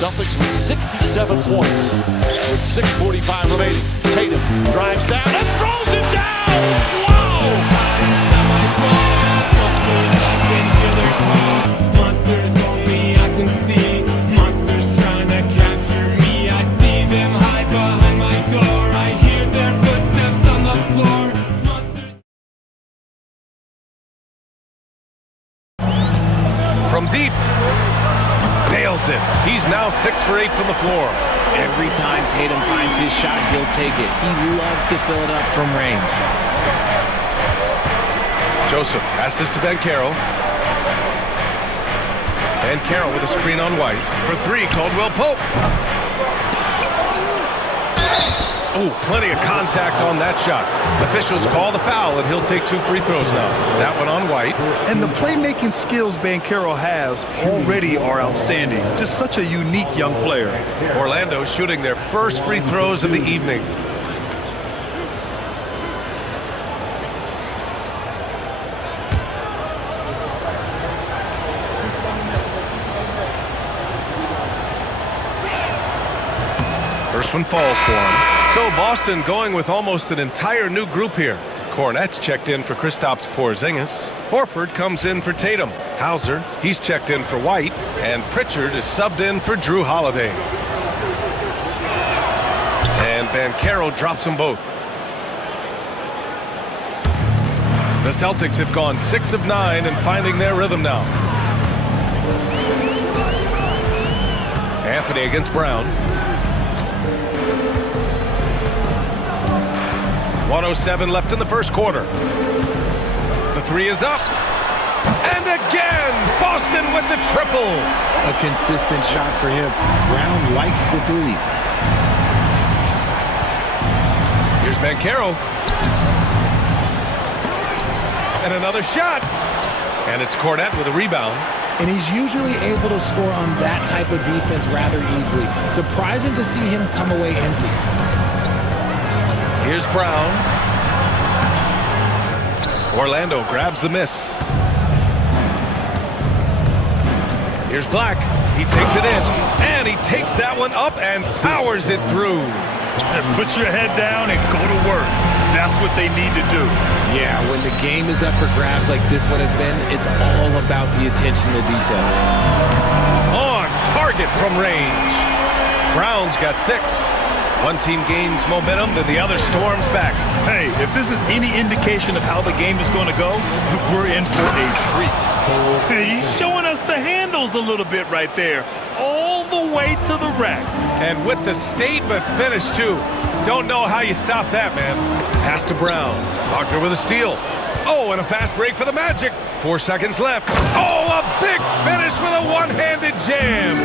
Celtics with 67 points with 6:45 remaining. Tatum drives down and throws it down. Wow! Monsters only I can see. Monsters trying to capture me. I see them hide behind my door. I hear their footsteps on the floor. From deep, nails it. He's now 6 for 8 from the floor. Every time Tatum finds his shot, he'll take it. He loves to fill it up from range. Joseph passes to Banchero. Banchero with a screen on White. For 3, Caldwell Pope. Oh, plenty of contact on that shot. Officials call the foul, and he'll take 2 free throws now. That one on White. And the playmaking skills Banchero has already are outstanding. Just such a unique young player. Orlando shooting their first free throws of the evening. First one falls for him. So Boston going with almost an entire new group here. Kornet's checked in for Kristaps Porzingis. Horford comes in for Tatum. Hauser, he's checked in for White. And Pritchard is subbed in for Drew Holiday. And Banchero drops them both. The Celtics have gone 6 of 9 and finding their rhythm now. Anthony against Brown. 1:07 left in the first quarter. The 3 is up. And again, Boston with the triple. A consistent shot for him. Brown likes the 3. Here's Banchero. And another shot. And it's Kornet with a rebound. And he's usually able to score on that type of defense rather easily. Surprising to see him come away empty. Here's Brown. Orlando grabs the miss. Here's Black. He takes it in. And he takes that one up and powers it through. Put your head down and go to work. That's what they need to do. Yeah, when the game is up for grabs like this one has been, it's all about the attention to detail. On target from range. Brown's got 6. One team gains momentum, then the other storms back. Hey, if this is any indication of how the game is going to go, we're in for a treat. He's showing us the handles a little bit right there, all the way to the rack. And with the statement finish, too. Don't know how you stop that, man. Pass to Brown. Wagner with a steal. Oh, and a fast break for the Magic. 4 seconds left. Oh, a big finish with a one-handed jam.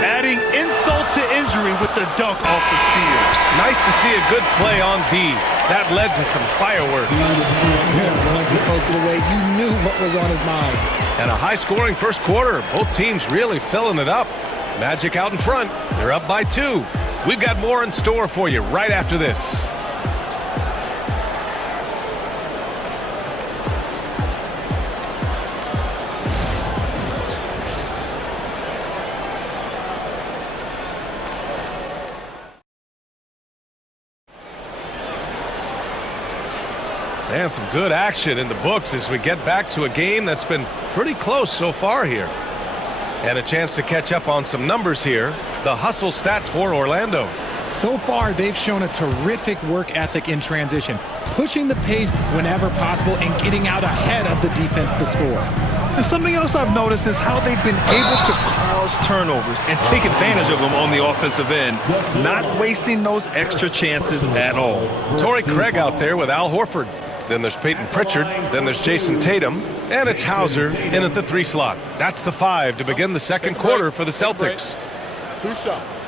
Adding insult to injury with the dunk off the steal. Nice to see a good play on D. That led to some fireworks. Yeah, once he poked it away, you knew what was on his mind. And a high-scoring first quarter. Both teams really filling it up. Magic out in front. They're up by 2. We've got more in store for you right after this. And some good action in the books as we get back to a game that's been pretty close so far here. And a chance to catch up on some numbers here. The hustle stats for Orlando. So far, they've shown a terrific work ethic in transition, pushing the pace whenever possible and getting out ahead of the defense to score. And something else I've noticed is how they've been able to cause turnovers and take advantage of them on the offensive end, not wasting those extra chances at all. Torrey Craig out there with Al Horford. Then there's Peyton Pritchard. Then there's Jason Tatum. And it's Hauser in at the 3 slot. That's the 5 to begin the second quarter for the Celtics. 2 shots.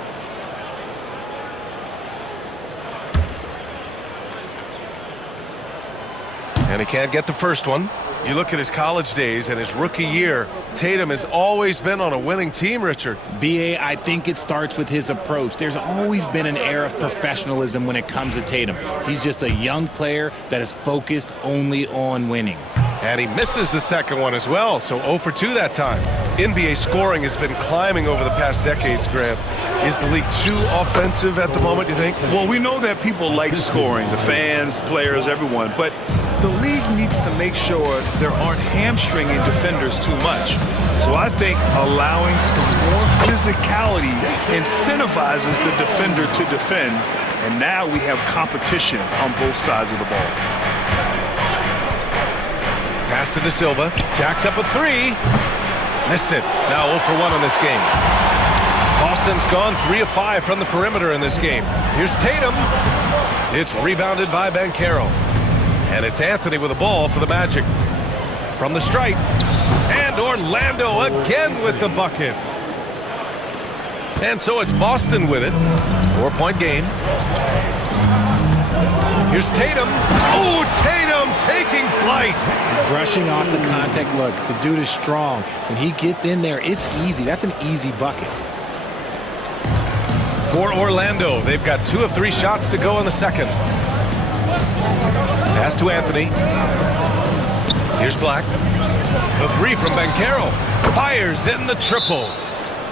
And he can't get the first one. You look at his college days and his rookie year, Tatum has always been on a winning team, Richard. B.A., I think it starts with his approach. There's always been an air of professionalism when it comes to Tatum. He's just a young player that is focused only on winning. And he misses the second one as well, so 0 for 2 that time. NBA scoring has been climbing over the past decades, Grant. Is the league too offensive at the moment, you think? Well, we know that people like scoring, the fans, players, everyone, but the league needs to make sure there aren't hamstringing defenders too much. So I think allowing some more physicality incentivizes the defender to defend, and now we have competition on both sides of the ball. Pass to De Silva. Jacks up a three. Missed it. Now 0 for 1 on this game. Boston's gone 3 of 5 from the perimeter in this game. Here's Tatum. It's rebounded by Banchero. And it's Anthony with the ball for the Magic. From the stripe. And Orlando again with the bucket. And so it's Boston with it. 4-point game. Here's Tatum. Oh, Tatum taking flight. Brushing off the contact. Look, the dude is strong. When he gets in there, it's easy. That's an easy bucket. For Orlando, they've got 2 of 3 shots to go in the second. Pass to Anthony. Here's Black. The 3 from Banchero. Fires in the triple.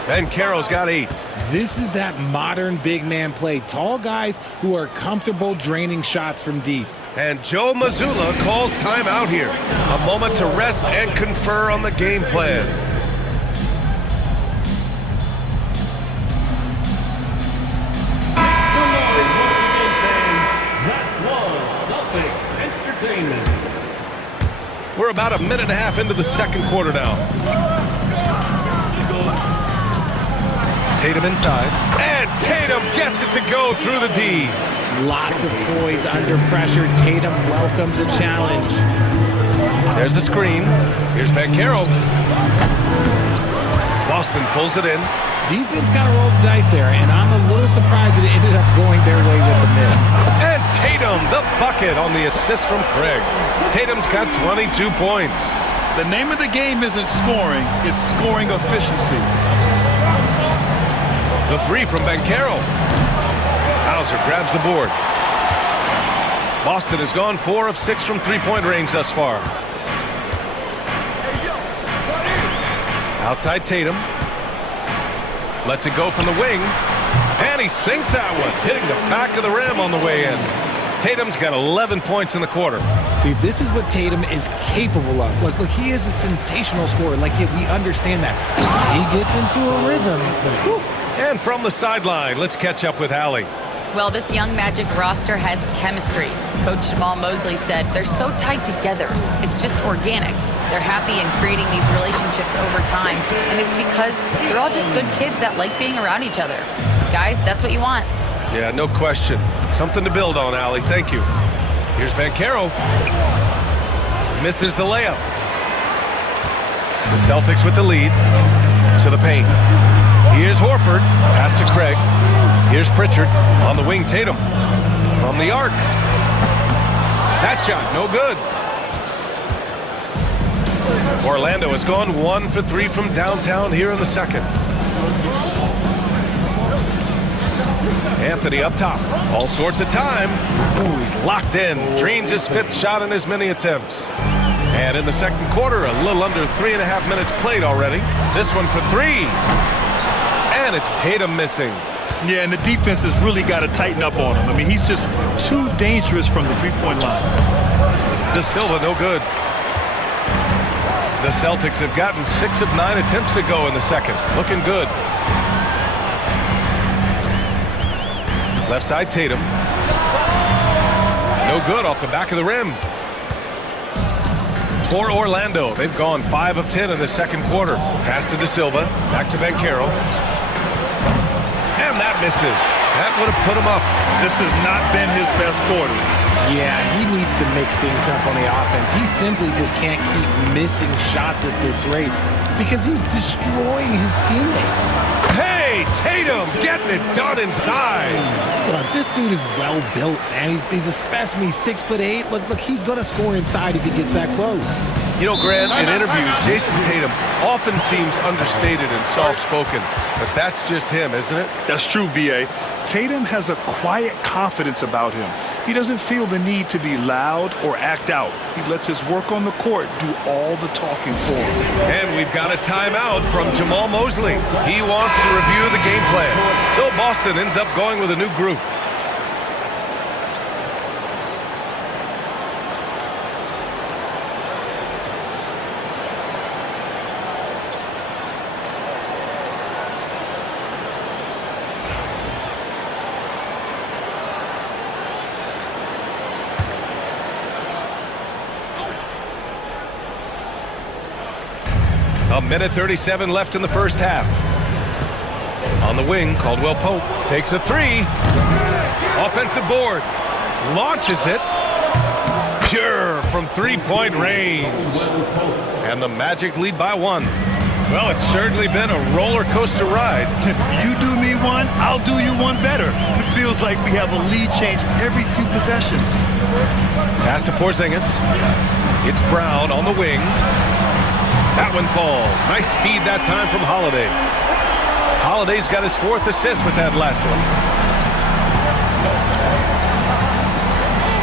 Banchero's got 8. This is that modern big man play. Tall guys who are comfortable draining shots from deep. And Joe Mazzulla calls timeout here. A moment to rest and confer on the game plan. We're about a minute and a half into the second quarter now. Tatum inside. And Tatum gets it to go through the D. Lots of poise under pressure. Tatum welcomes a challenge. There's a screen. Here's Banchero. Boston pulls it in. Defense kind of rolled the dice there, and I'm a little surprised that it ended up going their way with the miss. And Tatum, the bucket on the assist from Craig. Tatum's got 22 points. The name of the game isn't scoring, it's scoring efficiency. The 3 from Banchero. Hauser grabs the board. Boston has gone 4 of 6 from three-point range thus far. Outside Tatum. Lets it go from the wing. And he sinks that one, hitting the back of the rim on the way in. Tatum's got 11 points in the quarter. See, this is what Tatum is capable of. Look, he is a sensational scorer. Like, we understand that. He gets into a rhythm. Whew. And from the sideline, let's catch up with Allie. Well, this young Magic roster has chemistry. Coach Jamal Mosley said they're so tight together. It's just organic. They're happy in creating these relationships over time, and it's because they're all just good kids that like being around each other. Guys, that's what you want. Yeah, no question. Something to build on, Allie. Thank you. Here's Banchero. Misses the layup. The Celtics with the lead. To the paint. Here's Horford. Pass to Craig. Here's Pritchard. On the wing, Tatum. From the arc. That shot, no good. Orlando has gone 1 for 3 from downtown here in the second. Anthony up top. All sorts of time. Ooh, he's locked in. Dreams his 5th shot in as many attempts. And in the second quarter, a little under 3.5 minutes played already. This one for 3. And it's Tatum missing. Yeah, and the defense has really got to tighten up on him. I mean, he's just too dangerous from the three-point line. De Silva, no good. The Celtics have gotten 6 of 9 attempts to go in the second. Looking good. Left side, Tatum. No good off the back of the rim. For Orlando, they've gone 5 of 10 in the second quarter. Pass to De Silva. Back to Banchero. And that misses. That would have put him up. This has not been his best quarter. Yeah, he needs to mix things up on the offense. He simply just can't keep missing shots at this rate because he's destroying his teammates. Hey, Tatum getting it done inside. Look, this dude is well built, man. He's a specimen. He's 6'8". Look, he's gonna score inside if he gets that close. You know, Grant, in interviews, Jason Tatum often seems understated and soft-spoken, but that's just him, isn't it? That's true, B.A. Tatum has a quiet confidence about him. He doesn't feel the need to be loud or act out. He lets his work on the court do all the talking for him. And we've got a timeout from Jamal Mosley. He wants to review the game plan. So Boston ends up going with a new group. A minute 37 left in the first half. On the wing, Caldwell Pope takes a three. Offensive board. Launches it. Pure from three-point range. And the Magic lead by one. Well, it's certainly been a roller coaster ride. You do me one, I'll do you one better. It feels like we have a lead change every few possessions. Pass to Porzingis. It's Brown on the wing. That one falls. Nice feed that time from Holiday. Holiday's got his fourth assist with that last one.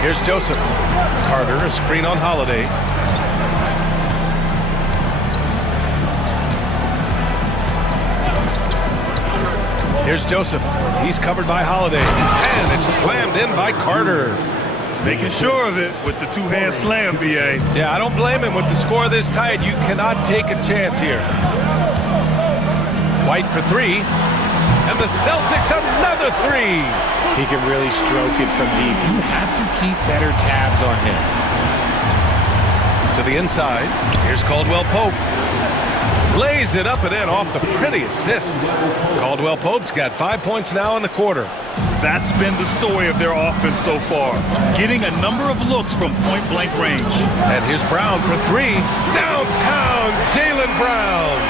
Here's Joseph. Carter, a screen on Holiday. Here's Joseph. He's covered by Holiday. And it's slammed in by Carter. Making sure of it with the two-hand slam, B.A. Yeah, I don't blame him. With the score this tight, you cannot take a chance here. White for three. And the Celtics another three. He can really stroke it from deep. You have to keep better tabs on him. To the inside. Here's Caldwell Pope. Lays it up and in off the pretty assist. Caldwell Pope's got 5 points now in the quarter. That's been the story of their offense so far. Getting a number of looks from point-blank range. And here's Brown for three. Downtown, Jaylen Brown.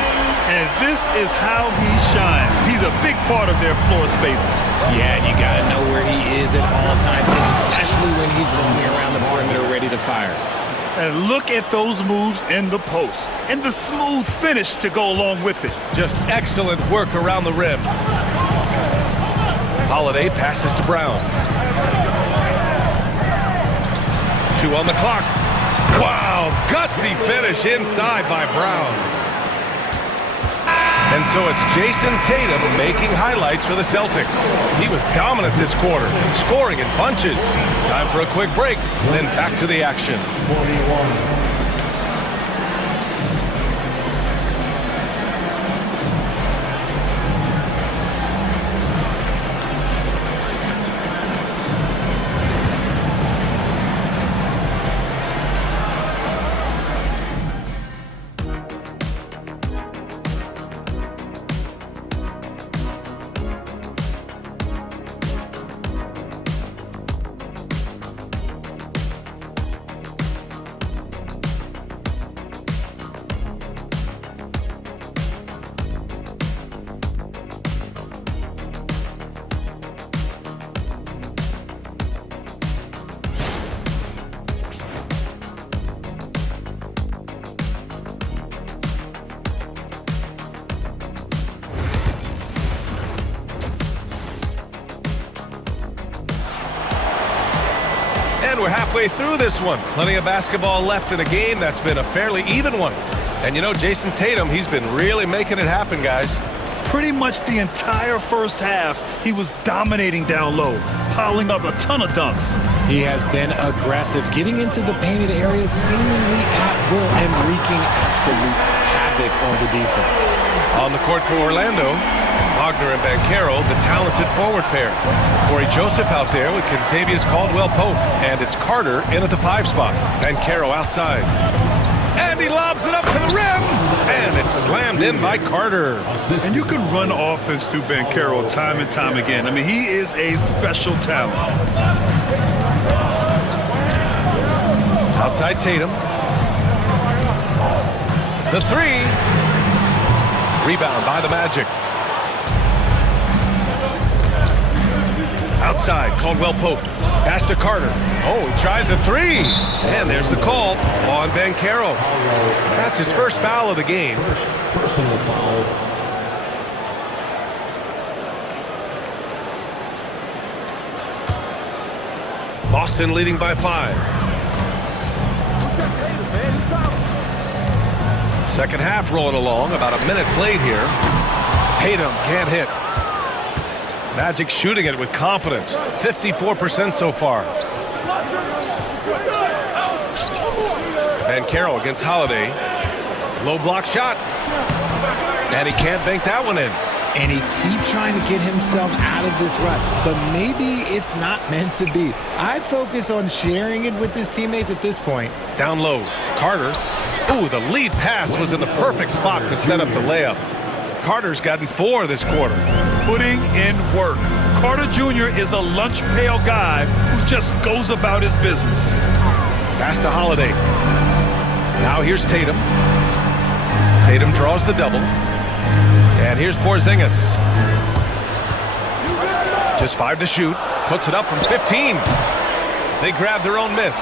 And this is how he shines. He's a big part of their floor spacing. Yeah, and you got to know where he is at all times, especially when he's roaming around the perimeter ready to fire. And look at those moves in the post. And the smooth finish to go along with it. Just excellent work around the rim. Holiday passes to Brown. 2 on the clock. Wow, gutsy finish inside by Brown. And so it's Jason Tatum making highlights for the Celtics. He was dominant this quarter, scoring in bunches. Time for a quick break, then back to the action. And we're halfway through this one. Plenty of basketball left in a game that's been a fairly even one. And you know, Jason Tatum, he's been really making it happen, guys. Pretty much the entire first half, he was dominating down low, piling up a ton of dunks. He has been aggressive, getting into the painted area seemingly at will and wreaking absolute havoc on the defense. On the court for Orlando, Wagner and Banchero, the talented forward pair. Corey Joseph out there with Kentavious Caldwell-Pope, and it's Carter in at the 5 spot. Banchero outside. And he lobs it up to the rim, and it's slammed in by Carter. And you can run offense through Banchero time and time again. I mean, he is a special talent. Outside Tatum. The 3. Rebound by the Magic. Outside, Caldwell Pope. Pass to Carter. Oh, he tries a three. And there's the call on Banchero. That's his first foul of the game. Personal foul. Boston leading by 5. Second half rolling along. About a minute played here. Tatum can't hit. Magic shooting it with confidence. 54% so far. Banchero against Holiday. Low block shot. And he can't bank that one in. And he keeps trying to get himself out of this rut, but maybe it's not meant to be. I'd focus on sharing it with his teammates at this point. Down low, Carter. Ooh, the lead pass was in the perfect spot to set up the layup. Carter's gotten 4 this quarter. Putting in work. Carter Jr. is a lunch pail guy who just goes about his business. Pass to Holiday. Now here's Tatum. Tatum draws the double. And here's Porzingis. Just 5 to shoot. Puts it up from 15. They grab their own miss.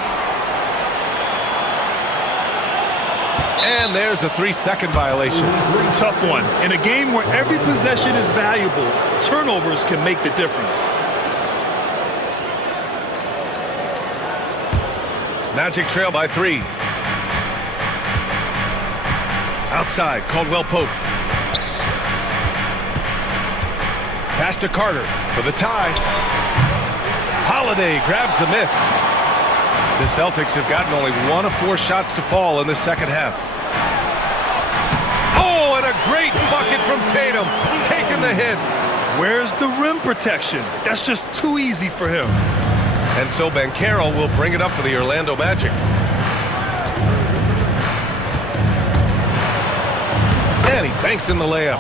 And there's a 3-second violation. Tough one. In a game where every possession is valuable, turnovers can make the difference. Magic trail by 3. Outside, Caldwell Pope. Pass to Carter for the tie. Holiday grabs the miss. The Celtics have gotten only 1 of 4 shots to fall in the second half. Oh, and a great bucket from Tatum, taking the hit. Where's the rim protection? That's just too easy for him. And so Banchero will bring it up for the Orlando Magic. And he banks in the layup.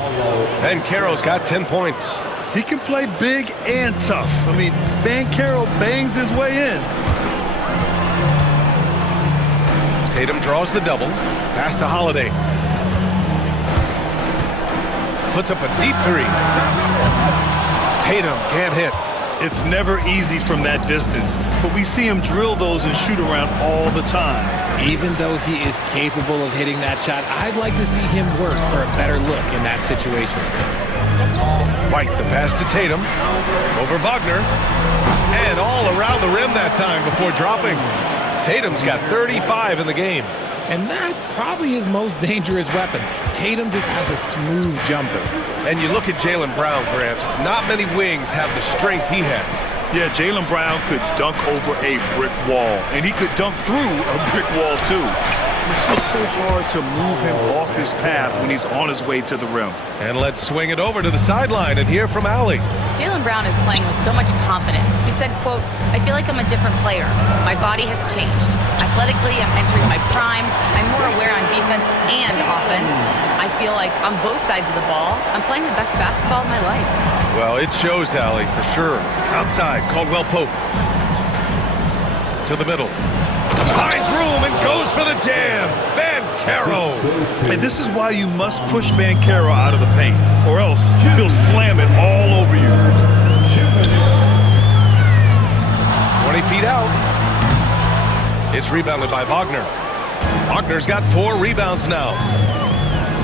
Banchero's got 10 points. He can play big and tough. I mean, Banchero bangs his way in. Tatum draws the double. Pass to Holiday. Puts up a deep 3. Tatum can't hit. It's never easy from that distance, but we see him drill those and shoot around all the time. Even though he is capable of hitting that shot, I'd like to see him work for a better look in that situation. White, the pass to Tatum. Over Wagner. And all around the rim that time before dropping. Tatum's got 35 in the game. And that's probably his most dangerous weapon. Tatum just has a smooth jumper. And you look at Jaylen Brown, Grant. Not many wings have the strength he has. Yeah, Jaylen Brown could dunk over a brick wall, and he could dunk through a brick wall, too. It's just so hard to move him off his path when he's on his way to the rim. And let's swing it over to the sideline and hear from Allie. Jaylen Brown is playing with so much confidence. He said, quote, "I feel like I'm a different player. My body has changed. Athletically, I'm entering my prime. I'm more aware on defense and offense. I feel like on both sides of the ball, I'm playing the best basketball of my life." Well, it shows, Allie, for sure. Outside, Caldwell Pope. To the middle. Finds room and goes for the jam. Banchero. And this is why you must push Banchero out of the paint, or else he'll slam it all over you. 20 feet out. It's rebounded by Wagner. Wagner's got 4 rebounds now.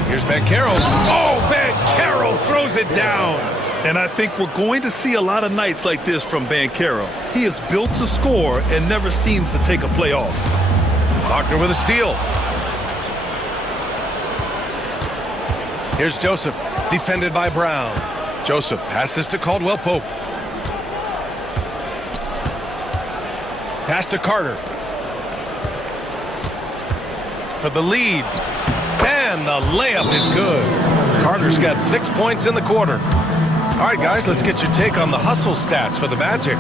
Here's Banchero. Oh, Banchero throws it down. And I think we're going to see a lot of nights like this from Banchero. He is built to score and never seems to take a play off. Wagner with a steal. Here's Joseph, defended by Brown. Joseph passes to Caldwell Pope. Pass to Carter. For the lead. And the layup is good. Carter's got 6 points in the quarter. All right, guys, let's get your take on the hustle stats for the Magic.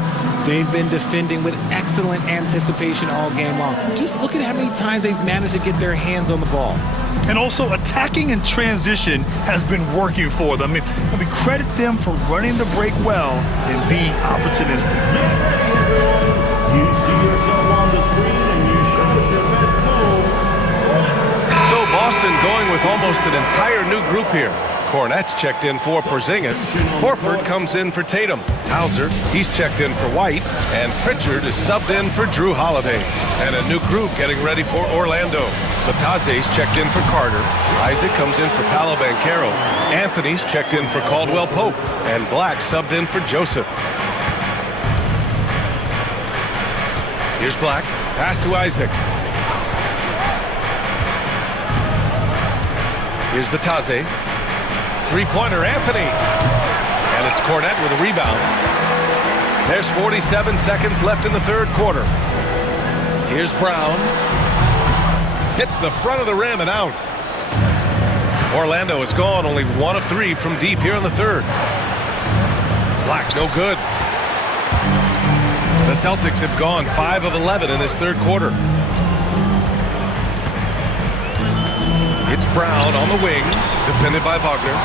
They've been defending with excellent anticipation all game long. Just look at how many times they've managed to get their hands on the ball. And also, attacking in transition has been working for them. I mean, credit them for running the break well and being opportunistic. You see yourself on the screen and you show us your best move. So Boston going with almost an entire new group here. Cornette's checked in for Porzingis. Horford comes in for Tatum. Hauser, he's checked in for White. And Pritchard is subbed in for Drew Holiday. And a new group getting ready for Orlando. Bataze's checked in for Carter. Isaac comes in for Paolo Banchero. Anthony's checked in for Caldwell Pope. And Black subbed in for Joseph. Here's Black. Pass to Isaac. Here's Bataze. Three-pointer, Anthony. And it's Cornette with a rebound. There's 47 seconds left in the third quarter. Here's Brown. Hits the front of the rim and out. Orlando is gone, only 1 of 3 from deep here in the third. Black, no good. The Celtics have gone 5 of 11 in this third quarter. It's Brown on the wing, defended by Wagner.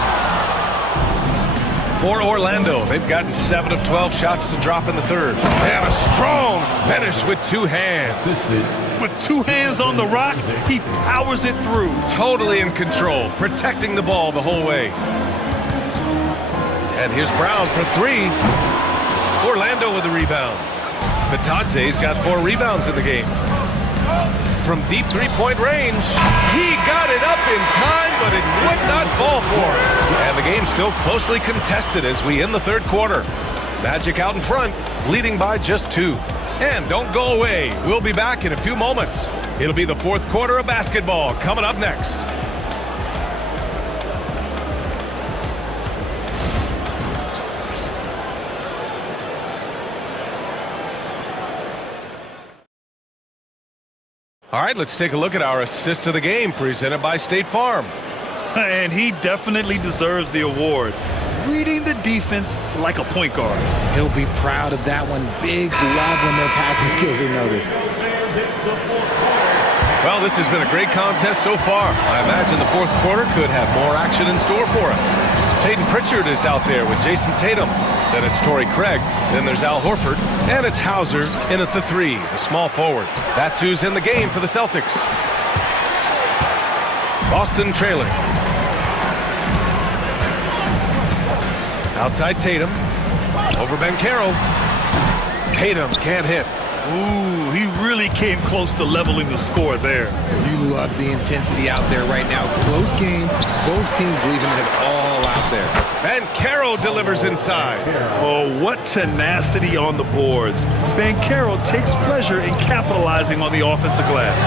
For Orlando, they've gotten 7 of 12 shots to drop in the third. And a strong finish with 2 hands. With 2 hands on the rock, he powers it through. Totally in control, protecting the ball the whole way. And here's Brown for 3. Orlando with the rebound. Bataze's got 4 rebounds in the game. From deep three-point range, he got it up in time, but it would not fall for him. And the game's still closely contested as we end the third quarter. Magic out in front, leading by just 2. And don't go away. We'll be back in a few moments. It'll be the fourth quarter of basketball coming up next. All right, let's take a look at our assist of the game presented by State Farm. And he definitely deserves the award. Reading the defense like a point guard. He'll be proud of that one. Bigs love when their passing skills are noticed. Well, this has been a great contest so far. I imagine the fourth quarter could have more action in store for us. Peyton Pritchard is out there with Jason Tatum. Then it's Torrey Craig. Then there's Al Horford. And it's Hauser in at the 3, the small forward. That's who's in the game for the Celtics. Boston trailing. Outside Tatum. Over Banchero. Tatum can't hit. Ooh, he really came close to leveling the score there. You love the intensity out there right now. Close game. Both teams leaving it all out there. Banchero delivers inside. Oh, what tenacity on the boards. Banchero takes pleasure in capitalizing on the offensive glass.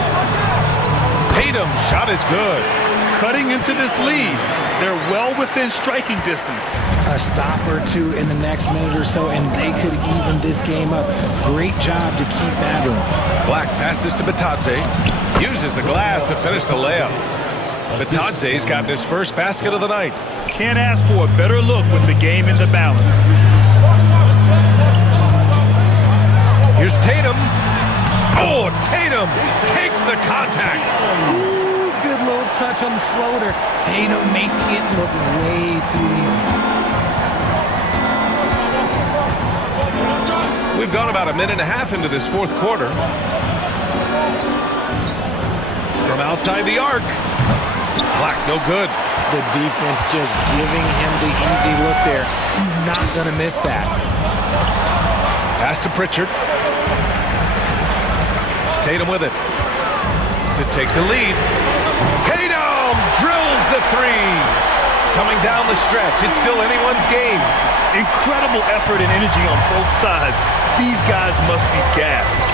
Tatum shot is good. Cutting into this lead. They're well within striking distance. A stop or 2 in the next minute or so, and they could even this game up. Great job to keep battling. Black passes to Bataze. Uses the glass to finish the layup. Bataze's gotten his first basket of the night. Can't ask for a better look with the game in the balance. Here's Tatum. Oh, Tatum takes the contact. Ooh, good little touch on the floater. Tatum making it look way too easy. We've gone about a minute and a half into this fourth quarter. From outside the arc. Black, no good. The defense just giving him the easy look there. He's not going to miss that. Pass to Pritchard. Tatum with it. To take the lead. Tatum drills the 3. Coming down the stretch. It's still anyone's game. Incredible effort and energy on both sides. These guys must be gassed.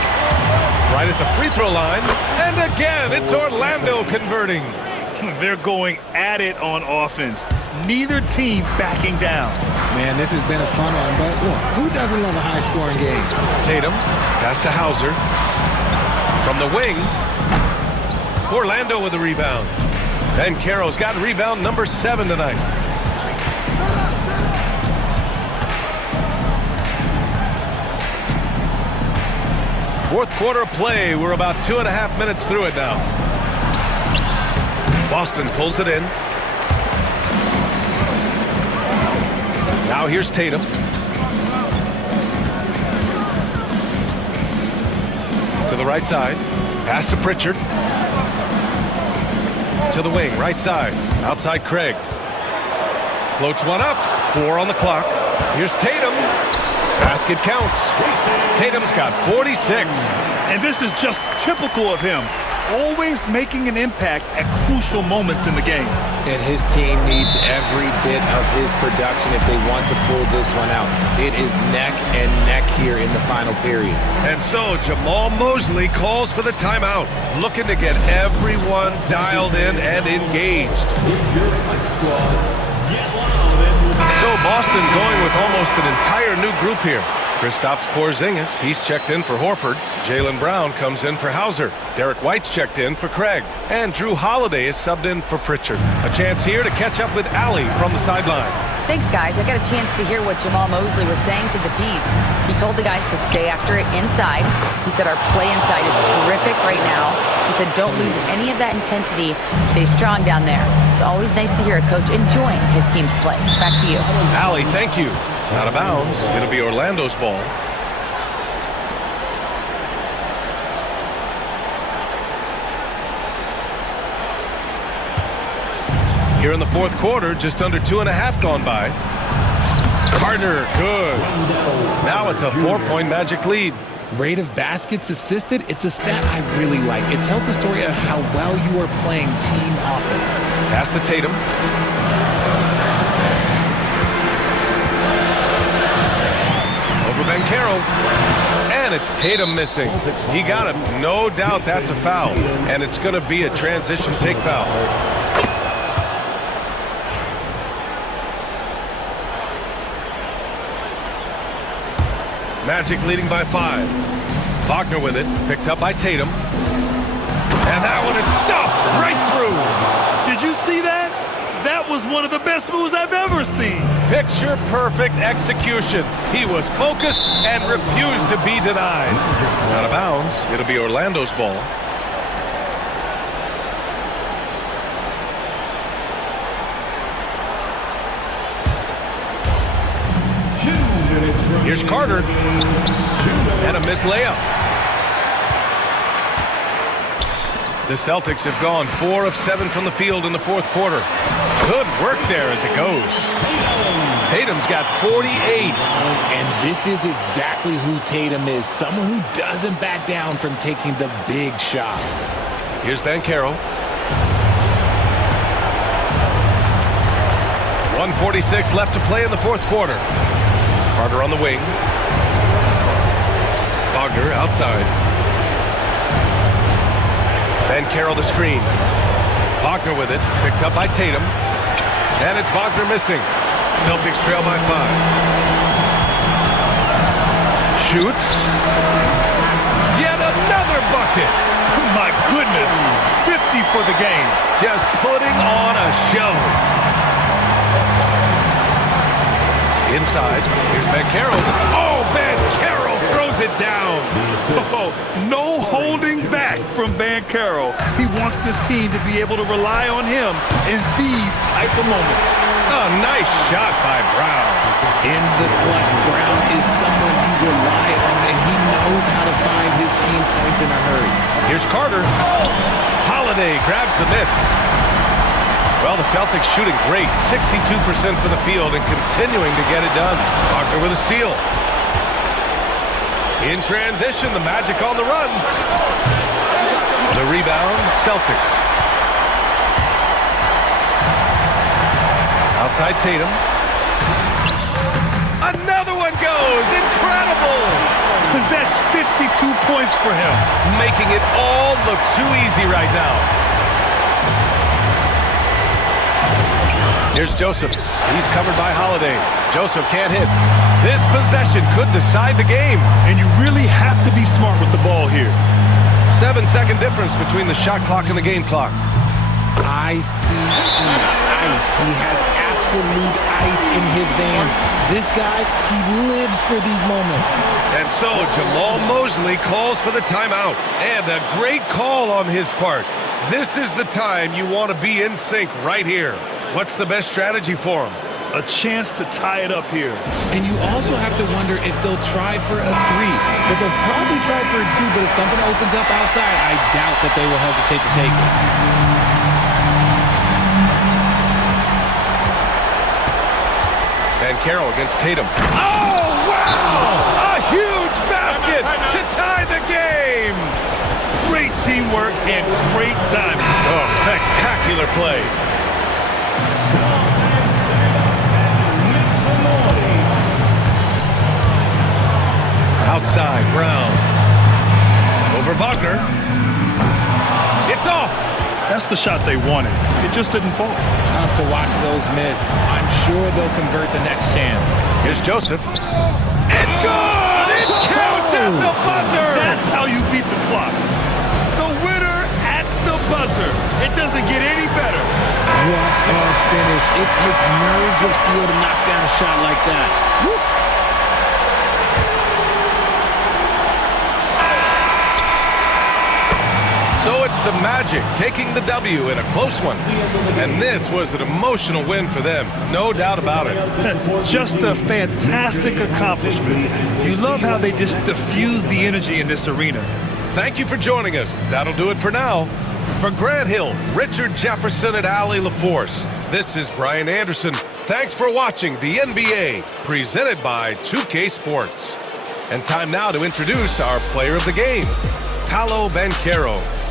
Right at the free throw line. And again, it's Orlando converting. They're going at it on offense. Neither team backing down. Man, this has been a fun one, but look, who doesn't love a high-scoring game? Tatum, pass to Hauser. From the wing, Orlando with the rebound. Banchero's got rebound number 7 tonight. Fourth quarter play. We're about 2.5 minutes through it now. Boston pulls it in. Now here's Tatum. To the right side. Pass to Pritchard. To the wing, right side. Outside Craig. Floats one up. 4 on the clock. Here's Tatum. Basket counts. Tatum's got 46. And this is just typical of him. Always making an impact at crucial moments in the game. And his team needs every bit of his production if they want to pull this one out. It is neck and neck here in the final period. And so Jamal Mosley calls for the timeout, looking to get everyone dialed in and engaged. So Boston going with almost an entire new group here. Kristaps Porzingis, he's checked in for Horford. Jaylen Brown comes in for Hauser. Derek White's checked in for Craig. And Drew Holiday is subbed in for Pritchard. A chance here to catch up with Allie from the sideline. Thanks, guys. I got a chance to hear what Jamal Mosley was saying to the team. He told the guys to stay after it inside. He said our play inside is terrific right now. He said don't lose any of that intensity. Stay strong down there. It's always nice to hear a coach enjoying his team's play. Back to you. Allie, thank you. Out of bounds. It'll be Orlando's ball. Here in the fourth quarter, just under 2.5 gone by. Carter, good. Now it's a 4-point Magic lead. Rate of baskets assisted, it's a stat I really like. It tells the story of how well you are playing team offense. Pass to Tatum. Over Banchero. And it's Tatum missing. He got him. No doubt that's a foul. And it's going to be a transition take foul. Magic leading by 5. Wagner with it, picked up by Tatum. And that one is stuffed right through. Did you see that? That was one of the best moves I've ever seen. Picture perfect execution. He was focused and refused to be denied. Out of bounds, it'll be Orlando's ball. Here's Carter. And a missed layup. The Celtics have gone 4 of 7 from the field in the fourth quarter. Good work there as it goes. Tatum's got 48. And this is exactly who Tatum is. Someone who doesn't back down from taking the big shots. Here's Banchero. 1:46 left to play in the fourth quarter. Carter on the wing. Wagner outside. Banchero the screen. Wagner with it. Picked up by Tatum. And it's Wagner missing. Celtics trail by 5. Shoots. Yet another bucket. My goodness, 50 for the game. Just putting on a show. Inside, here's Banchero. Oh, Banchero throws it down. Oh, no holding back from Banchero. He wants this team to be able to rely on him in these type of moments. A nice shot by Brown. In the clutch, Brown is someone you rely on, and he knows how to find his team points in a hurry. Here's Carter. Holiday grabs the miss. Well, the Celtics shooting great. 62% for the field and continuing to get it done. Wagner with a steal. In transition, the Magic on the run. The rebound, Celtics. Outside Tatum. Another one goes. Incredible. That's 52 points for him. Making it all look too easy right now. Here's Joseph. He's covered by Holiday. Joseph can't hit. This possession could decide the game. And you really have to be smart with the ball here. 7-second difference between the shot clock and the game clock. Ice. He has absolute ice in his veins. This guy, he lives for these moments. And so Jamal Mosley calls for the timeout. And a great call on his part. This is the time you want to be in sync right here. What's the best strategy for him? A chance to tie it up here. And you also have to wonder if they'll try for a 3. But they'll probably try for a 2, but if something opens up outside, I doubt that they will hesitate to take it. Banchero against Tatum. Oh, wow! A huge basket to tie the game! Great teamwork and great timing. Oh, spectacular play. Outside, Brown. Over Wagner. It's off. That's the shot they wanted. It just didn't fall. Tough to watch those miss. I'm sure they'll convert the next chance. Here's Joseph. It's good! It counts at the buzzer! That's how you beat the clock. The winner at the buzzer. It doesn't get any better. What a finish. It takes nerves of steel to knock down a shot like that. Woo. So it's the Magic taking the W in a close one. And this was an emotional win for them, no doubt about it. Just a fantastic accomplishment. You love how they just diffuse the energy in this arena. Thank you for joining us. That'll do it for now. For Grant Hill, Richard Jefferson, and Allie LaForce, this is Brian Anderson. Thanks for watching the NBA, presented by 2K Sports. And time now to introduce our player of the game, Paolo Banchero.